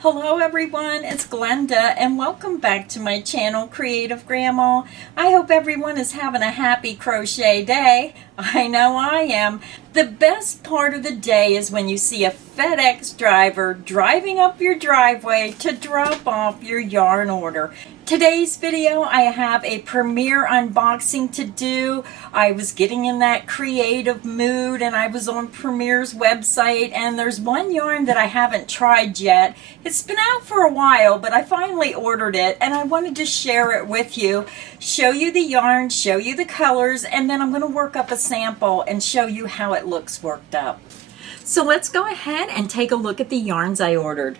Hello everyone, it's Glenda and welcome back to my channel, Creative Grandma. I hope everyone is having a happy crochet day. I know I am. The best part of the day is when you see a FedEx driver driving up your driveway to drop off your yarn order. Today's video, I have a premiere unboxing to do. I was getting in that creative mood and I was on Premiere's website, and there's one yarn that I haven't tried yet. It's been out for a while, but I finally ordered it and I wanted to share it with you, show you the yarn, show you the colors, and then I'm going to work up a sample and show you how it looks worked up. So let's go ahead and take a look at the yarns I ordered.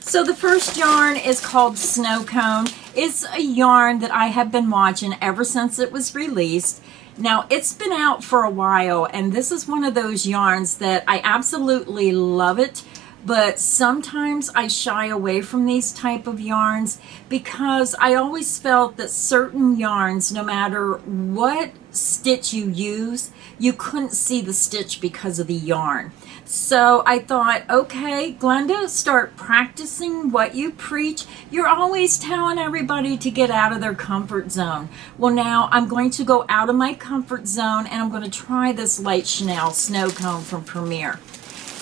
So the first yarn is called Snow Cone. It's a yarn that I have been watching ever since it was released. Now it's been out for a while, and this is one of those yarns that I absolutely love it, but sometimes I shy away from these type of yarns because I always felt that certain yarns, no matter what stitch you use, you couldn't see the stitch because of the yarn. So I thought, okay, Glenda, start practicing what you preach. You're always telling everybody to get out of their comfort zone. Well, now I'm going to go out of my comfort zone and I'm going to try this light Chanel Snow Cone from Premiere.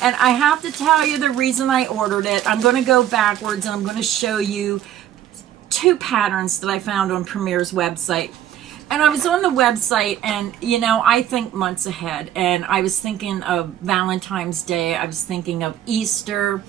And I have to tell you the reason I ordered it. I'm going to go backwards and I'm going to show you two patterns that I found on Premiere's website. And I was on the website and, you know, I think months ahead. And I was thinking of Valentine's Day. I was thinking of Easter.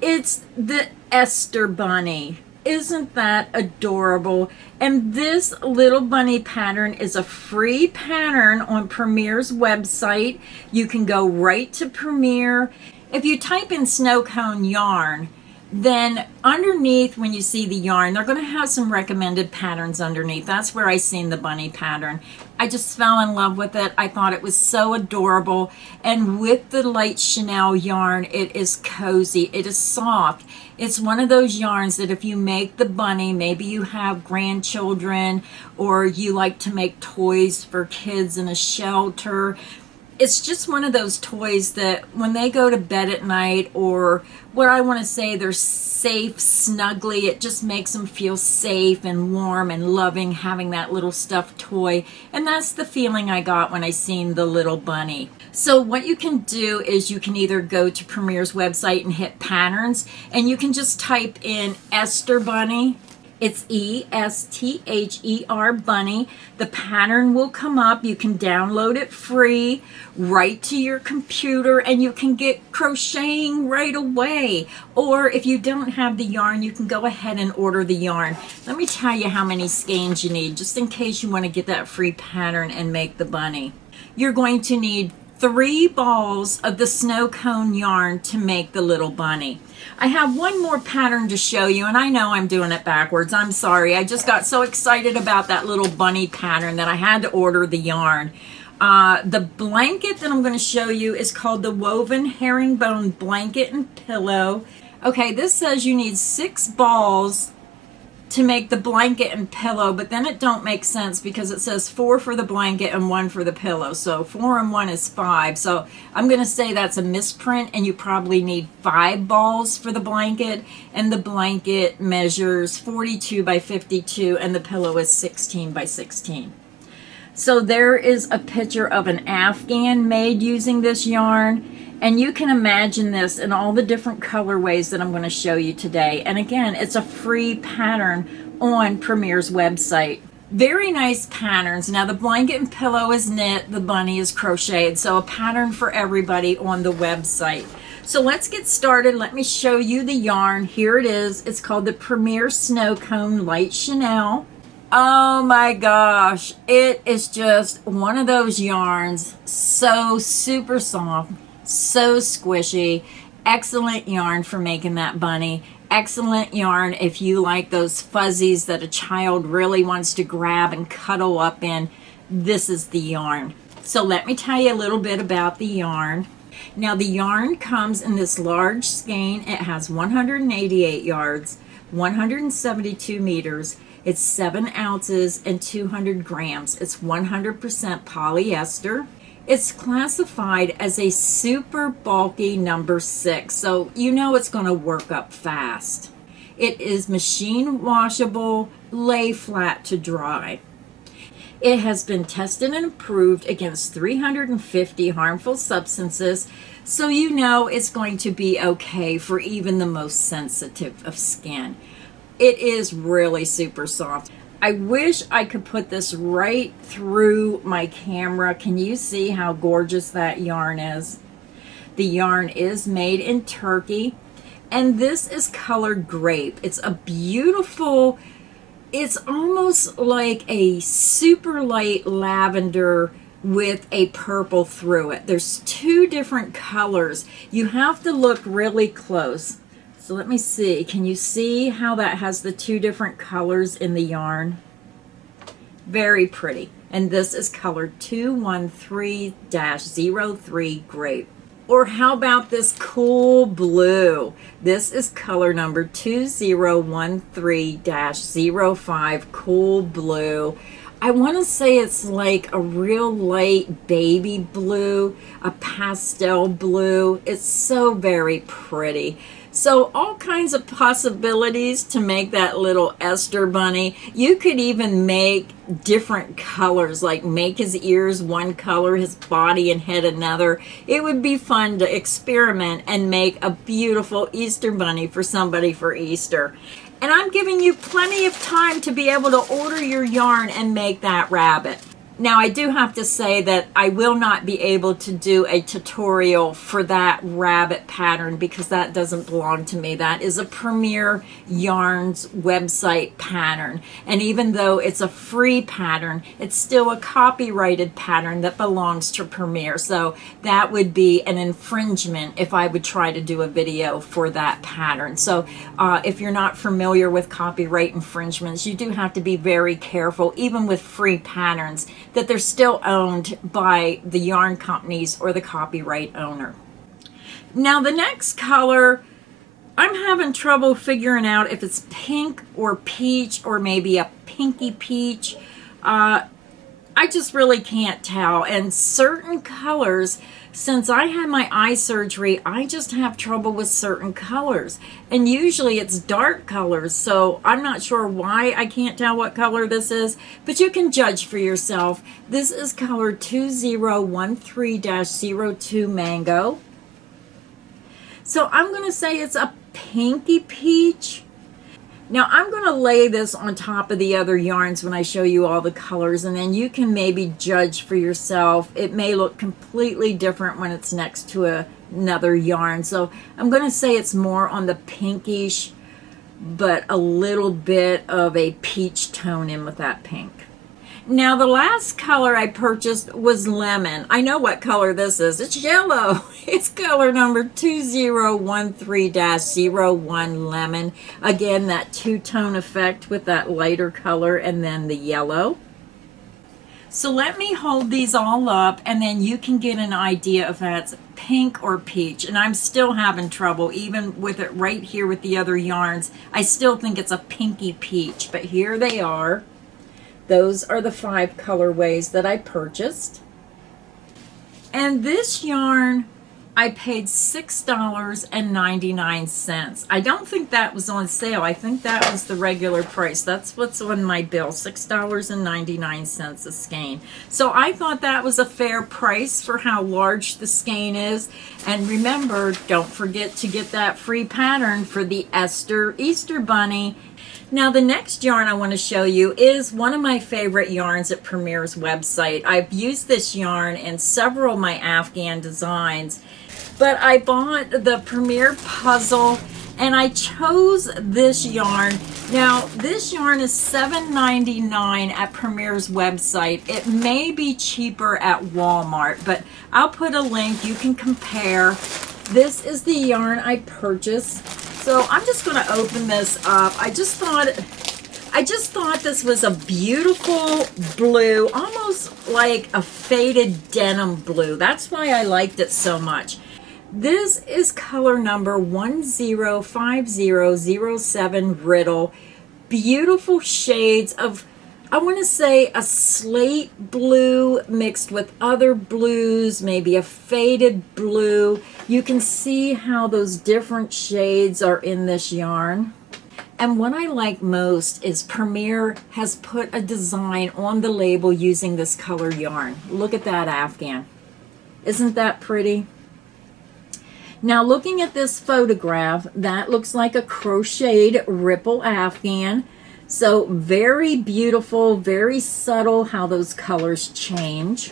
It's the Easter Bunny. Isn't that adorable? And this little bunny pattern is a free pattern on Premiere's website. You can go right to Premiere. If you type in Snow Cone yarn, then underneath, when you see the yarn, they're going to have some recommended patterns underneath. That's where I seen the bunny pattern. I just fell in love with it. I thought it was so adorable. And with the light Chanel yarn, it is cozy. It is soft. It's one of those yarns that if you make the bunny, maybe you have grandchildren or you like to make toys for kids in a shelter. It's just one of those toys that when they go to bed at night, or what I want to say, they're safe, snuggly, it just makes them feel safe and warm and loving having that little stuffed toy. And that's the feeling I got when I seen the little bunny. So what you can do is you can either go to Premiere's website and hit patterns, and you can just type in Easter Bunny. It's E-S-T-H-E-R bunny. The pattern will come up. You can download it free right to your computer and you can get crocheting right away. Or if you don't have the yarn, you can go ahead and order the yarn. Let me tell you how many skeins you need, just in case you want to get that free pattern and make the bunny. You're going to need 3 balls of the Snow Cone yarn to make the little bunny. I have one more pattern to show you, and I know I'm doing it backwards. I'm sorry. I just got so excited about that little bunny pattern that I had to order the yarn. The blanket that I'm going to show you is called the Woven Herringbone Blanket and Pillow. Okay, this says you need 6 balls to make the blanket and pillow, but then it don't make sense because it says 4 for the blanket and 1 for the pillow. So 4 and 1 is 5. So I'm going to say that's a misprint, and you probably need 5 balls for the blanket, and the blanket measures 42 by 52 and the pillow is 16 by 16. So there is a picture of an Afghan made using this yarn. And you can imagine this in all the different colorways that I'm going to show you today. And again, it's a free pattern on Premiere's website. Very nice patterns. Now the blanket and pillow is knit, the bunny is crocheted. So a pattern for everybody on the website. So let's get started. Let me show you the yarn. Here it is. It's called the Premiere Snow Cone Light Chanel. Oh my gosh. It is just one of those yarns. So super soft. So squishy. Excellent yarn for making that bunny. Excellent yarn if you like those fuzzies that a child really wants to grab and cuddle up in. This is the yarn. So let me tell you a little bit about the yarn. Now the yarn comes in this large skein. It has 188 yards, 172 meters. It's 7 ounces and 200 grams. It's 100% polyester. It's classified as a super bulky number 6, so you know it's going to work up fast. It is machine washable, lay flat to dry. It has been tested and approved against 350 harmful substances, so you know it's going to be okay for even the most sensitive of skin. It is really super soft. I wish I could put this right through my camera. Can you see how gorgeous that yarn is? The yarn is made in Turkey, and this is colored grape. It's a beautiful, it's almost like a super light lavender with a purple through it. There's 2 different colors. You have to look really close. So let me see. Can you see how that has the 2 different colors in the yarn? Very pretty. And this is color 213-03 grape. Or how about this cool blue? This is color number 2013-05 cool blue. I want to say it's like a real light baby blue, a pastel blue. It's so very pretty. So all kinds of possibilities to make that little Easter bunny. You could even make different colors, like make his ears one color, his body and head another. It would be fun to experiment and make a beautiful Easter bunny for somebody for Easter. And I'm giving you plenty of time to be able to order your yarn and make that rabbit. Now, I do have to say that I will not be able to do a tutorial for that rabbit pattern because that doesn't belong to me. That is a Premier Yarns website pattern. And even though it's a free pattern, it's still a copyrighted pattern that belongs to Premier. So that would be an infringement if I would try to do a video for that pattern. So if you're not familiar with copyright infringements, you do have to be very careful, even with free patterns, that they're still owned by the yarn companies or the copyright owner. Now the next color, I'm having trouble figuring out if it's pink or peach or maybe a pinky peach. I just really can't tell. And certain colors, since I had my eye surgery, I just have trouble with certain colors. And usually it's dark colors, so I'm not sure why I can't tell what color this is, but you can judge for yourself. This is color 2013-02 mango. So I'm going to say it's a pinky peach. Now I'm going to lay this on top of the other yarns when I show you all the colors, and then you can maybe judge for yourself. It may look completely different when it's next to another yarn. So I'm going to say it's more on the pinkish, but a little bit of a peach tone in with that pink. Now the last color I purchased was lemon. I know what color this is. It's yellow. It's color number 2013-01 lemon. Again, that 2-tone effect with that lighter color and then the yellow. So let me hold these all up and then you can get an idea if that's pink or peach. And I'm still having trouble, even with it right here with the other yarns. I still think it's a pinky peach, but here they are. Those are the 5 colorways that I purchased. And this yarn, I paid $6.99. I don't think that was on sale. I think that was the regular price. That's what's on my bill, $6.99 a skein. So I thought that was a fair price for how large the skein is. And remember, don't forget to get that free pattern for the Easter Bunny. Now the next yarn I want to show you is one of my favorite yarns at Premier's website. I've used this yarn in several of my Afghan designs, but I bought the Premier Puzzle and I chose this yarn. Now this yarn is $7.99 at Premier's website. It may be cheaper at Walmart, but I'll put a link. You can compare. This is the yarn I purchased. So I'm just going to open this up. I just thought this was a beautiful blue, almost like a faded denim blue. That's why I liked it so much. This is color number 105007 Riddle. Beautiful shades of I want to say a slate blue mixed with other blues, maybe a faded blue. You can see how those different shades are in this yarn. And what I like most is Premier has put a design on the label using this color yarn. Look at that afghan. Isn't that pretty? Now looking at this photograph, that looks like a crocheted ripple afghan. So very beautiful, very subtle how those colors change.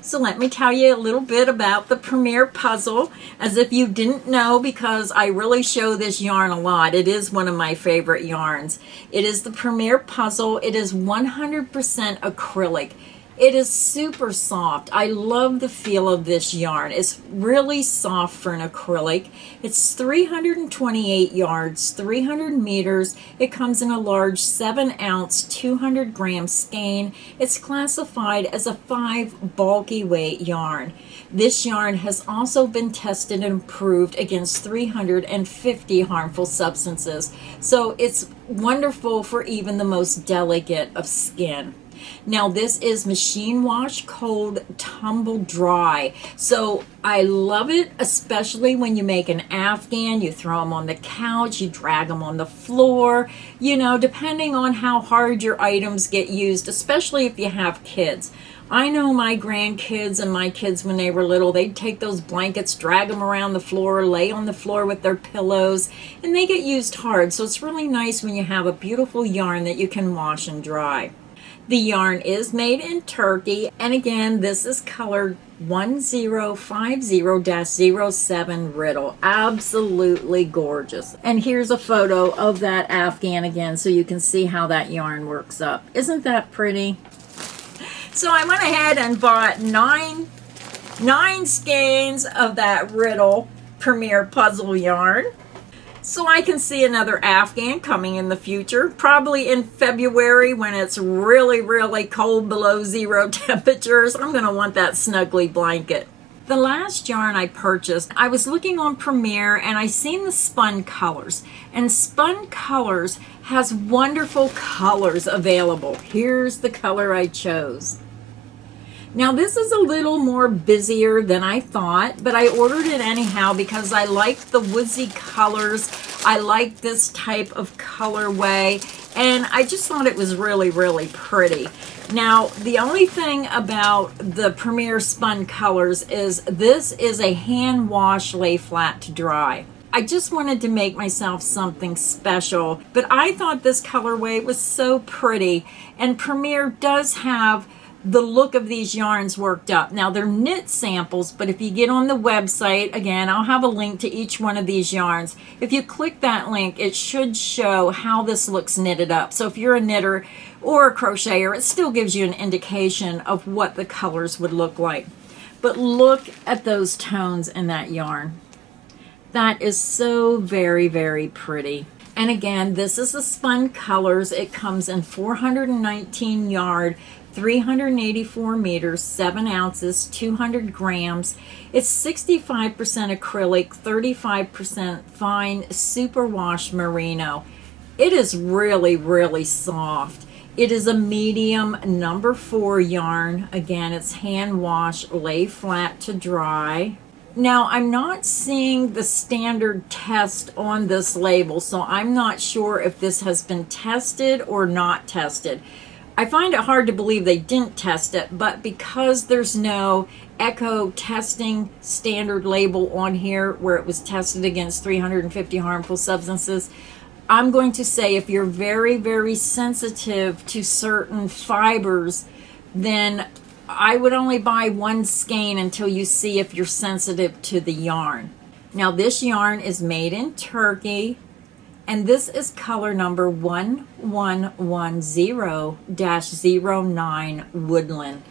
So let me tell you a little bit about the Premier puzzle, as if you didn't know, because I really show this yarn a lot. It is one of my favorite yarns. It is the Premier puzzle. It is 100% acrylic. It is super soft. I love the feel of this yarn. It's really soft for an acrylic. It's 328 yards, 300 meters. It comes in a large 7-ounce, 200-gram skein. It's classified as a 5 bulky weight yarn. This yarn has also been tested and approved against 350 harmful substances. So it's wonderful for even the most delicate of skin. Now this is machine wash, cold, tumble dry. So I love it, especially when you make an afghan. You throw them on the couch, you drag them on the floor, you know, depending on how hard your items get used, especially if you have kids. I know my grandkids and my kids when they were little, they'd take those blankets, drag them around the floor, lay on the floor with their pillows, and they get used hard. So it's really nice when you have a beautiful yarn that you can wash and dry. The yarn is made in Turkey, and again, this is color 1050-07 Riddle. Absolutely gorgeous. And here's a photo of that afghan again, so you can see how that yarn works up. Isn't that pretty? So I went ahead and bought nine skeins of that Riddle Premier puzzle yarn. So I can see another afghan coming in the future, probably in February when it's really, really cold below 0 temperatures. I'm going to want that snuggly blanket. The last yarn I purchased, I was looking on Premier and I seen the Spun Colors. And Spun Colors has wonderful colors available. Here's the color I chose. Now this is a little more busier than I thought, but I ordered it anyhow because I like the woodsy colors. I like this type of colorway, and I just thought it was really, really pretty. Now, the only thing about the Premier Spun Colors is this is a hand wash, lay flat to dry. I just wanted to make myself something special, but I thought this colorway was so pretty, and Premier does have the look of these yarns worked up. Now they're knit samples, but if you get on the website, again, I'll have a link to each one of these yarns. If you click that link, it should show how this looks knitted up. So if you're a knitter or a crocheter, it still gives you an indication of what the colors would look like. But look at those tones in that yarn. That is so very, very pretty. And again, this is the Spun Colors. It comes in 419 yard, 384 meters, 7 ounces, 200 grams. It's 65% acrylic, 35% fine superwash merino. It is really, really soft. It is a medium number 4 yarn. Again, it's hand wash, lay flat to dry. Now, I'm not seeing the standard test on this label, so I'm not sure if this has been tested or not tested. I find it hard to believe they didn't test it, but because there's no eco testing standard label on here where it was tested against 350 harmful substances, I'm going to say if you're very, very sensitive to certain fibers, then I would only buy 1 skein until you see if you're sensitive to the yarn. Now this yarn is made in Turkey, and this is color number 1110-09 Woodland.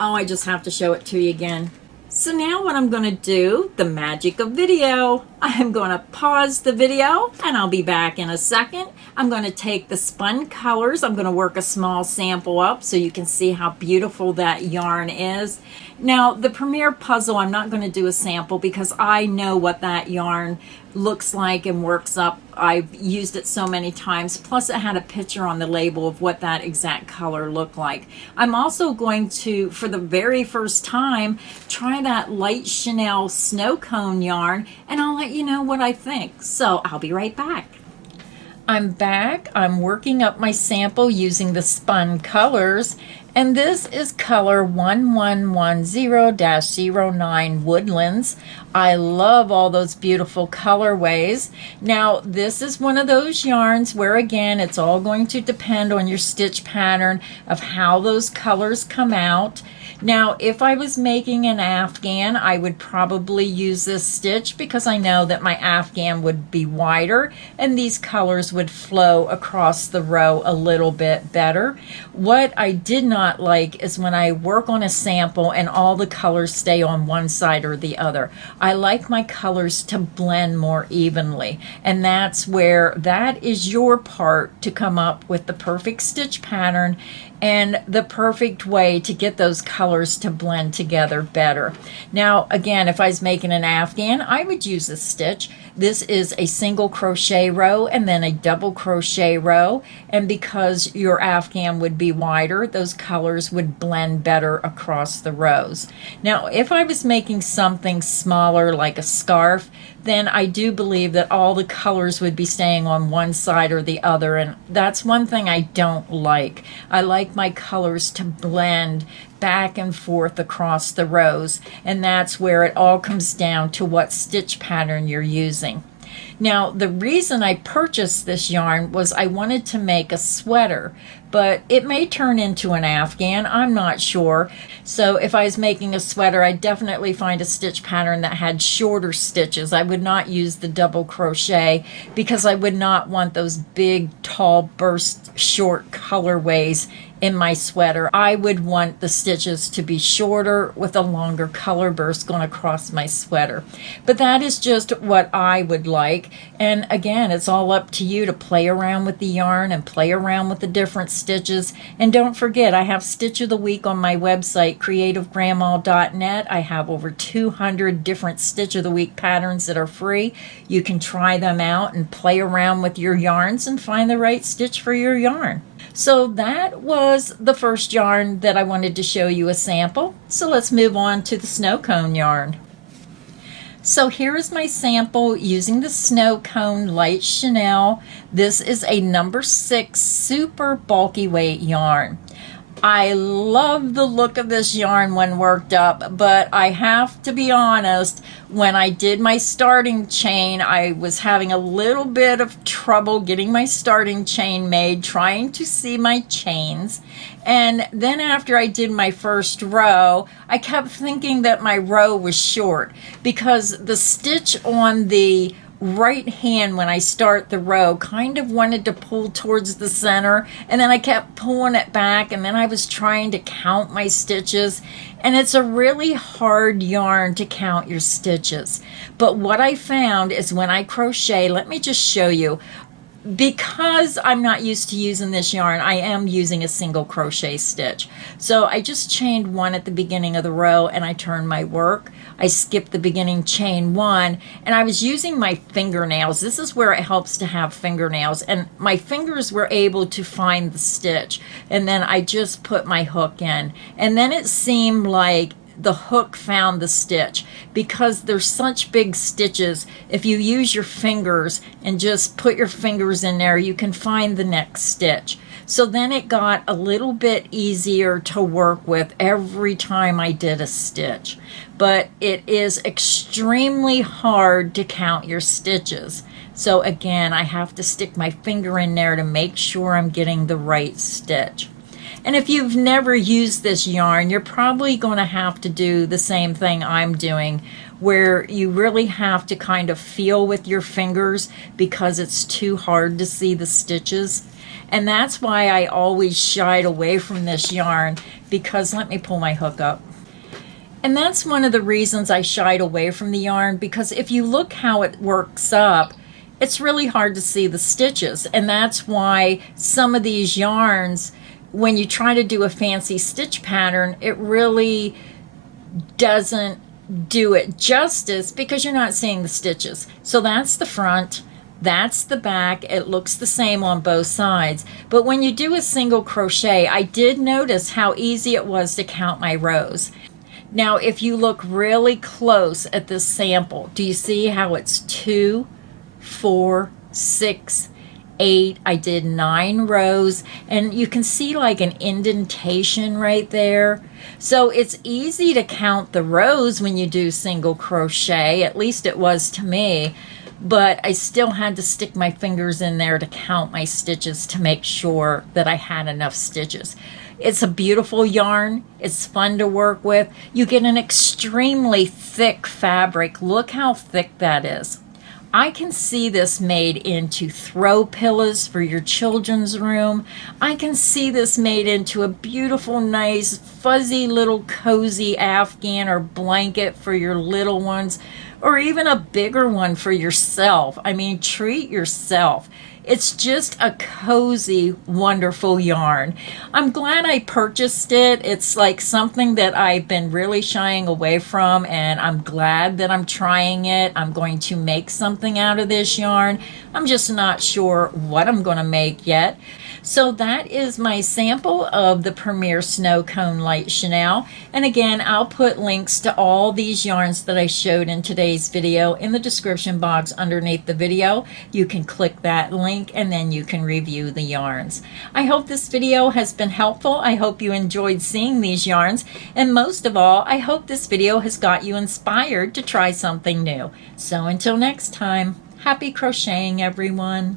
Oh, I just have to show it to you again. So now what I'm going to do, the magic of video, I'm going to pause the video and I'll be back in a second. I'm going to take the spun colors. I'm going to work a small sample up so you can see how beautiful that yarn is. Now, the Premier Puzzle, I'm not going to do a sample because I know what that yarn looks like and works up. I've used it so many times. Plus, it had a picture on the label of what that exact color looked like. I'm also going to, for the very first time, try that light Chanel snow cone yarn, and I'll let you know what I think. So I'll be right back. I'm back. I'm working up my sample using the spun colors, and this is color 1110-09 Woodlands. I love all those beautiful colorways. Now, this is one of those yarns where, again, it's all going to depend on your stitch pattern of how those colors come out. Now, if I was making an Afghan, I would probably use this stitch because I know that my Afghan would be wider and these colors would flow across the row a little bit better. What I did not like is when I work on a sample and all the colors stay on one side or the other. I like my colors to blend more evenly, and that's where that is your part to come up with the perfect stitch pattern and the perfect way to get those colors to blend together better. Now, again, if I was making an Afghan, I would use this stitch. This is a single crochet row and then a double crochet row, and because your Afghan would be wider, those colors would blend better across the rows. Now, if I was making something smaller like a scarf, then I do believe that all the colors would be staying on one side or the other, and that's one thing I don't like. I like my colors to blend back and forth across the rows, and that's where it all comes down to what stitch pattern you're using. Now, the reason I purchased this yarn was I wanted to make a sweater, but it may turn into an Afghan, I'm not sure. So if I was making a sweater, I'd definitely find a stitch pattern that had shorter stitches. I would not use the double crochet because I would not want those big, tall, burst, short colorways in my sweater. I would want the stitches to be shorter with a longer color burst going across my sweater. But that is just what I would like. And again, it's all up to you to play around with the yarn and play around with the different stitches. And don't forget, I have Stitch of the Week on my website, creativegrandma.net. I have over 200 different Stitch of the Week patterns that are free. You can try them out and play around with your yarns and find the right stitch for your yarn. So that was the first yarn that I wanted to show you a sample. So let's move on to the snow cone yarn. So here is my sample using the snow cone light Chanel. This is a number 6 super bulky weight yarn. I love the look of this yarn when worked up, but I have to be honest, when I did my starting chain, I was having a little bit of trouble getting my starting chain made, trying to see my chains. And then after I did my first row, I kept thinking that my row was short because the stitch on the right hand when I start the row kind of wanted to pull towards the center, and then I kept pulling it back, and then I was trying to count my stitches, and it's a really hard yarn to count your stitches. But what I found is when I crochet, let me just show you, because I'm not used to using this yarn, I am using a single crochet stitch. So I just chained one at the beginning of the row and I turned my work. I skipped the beginning chain one, and I was using my fingernails. This is where it helps to have fingernails, and my fingers were able to find the stitch, and then I just put my hook in, and then it seemed like the hook found the stitch because there's such big stitches. If you use your fingers and just put your fingers in there, you can find the next stitch. So then it got a little bit easier to work with every time I did a stitch. But it is extremely hard to count your stitches. So again, I have to stick my finger in there to make sure I'm getting the right stitch. And if you've never used this yarn, you're probably going to have to do the same thing I'm doing, where you really have to kind of feel with your fingers because it's too hard to see the stitches. And that's why I always shied away from this yarn, because let me pull my hook up. And that's one of the reasons I shied away from the yarn, because if you look how it works up, it's really hard to see the stitches. And that's why some of these yarns, when you try to do a fancy stitch pattern, it really doesn't do it justice because you're not seeing the stitches. So that's the front, that's the back. It looks the same on both sides. But when you do a single crochet, I did notice how easy it was to count my rows. Now, if you look really close at this sample, do you see how it's 2, 4, 6, 8? I did 9 rows, and you can see like an indentation right there. So it's easy to count the rows when you do single crochet, at least it was to me, but I still had to stick my fingers in there to count my stitches to make sure that I had enough stitches. It's a beautiful yarn. It's fun to work with. You get an extremely thick fabric. Look how thick that is. I can see this made into throw pillows for your children's room. I can see this made into a beautiful, nice, fuzzy little cozy Afghan or blanket for your little ones, or even a bigger one for yourself. I mean, treat yourself. It's just a cozy, wonderful yarn. I'm glad I purchased it. It's like something that I've been really shying away from, and I'm glad that I'm trying it. I'm going to make something out of this yarn. I'm just not sure what I'm going to make yet. So that is my sample of the Premier Snow Cone Light Chenille. And again, I'll put links to all these yarns that I showed in today's video in the description box underneath the video. You can click that link and then you can review the yarns. I hope this video has been helpful. I hope you enjoyed seeing these yarns. And most of all, I hope this video has got you inspired to try something new. So until next time, happy crocheting, everyone.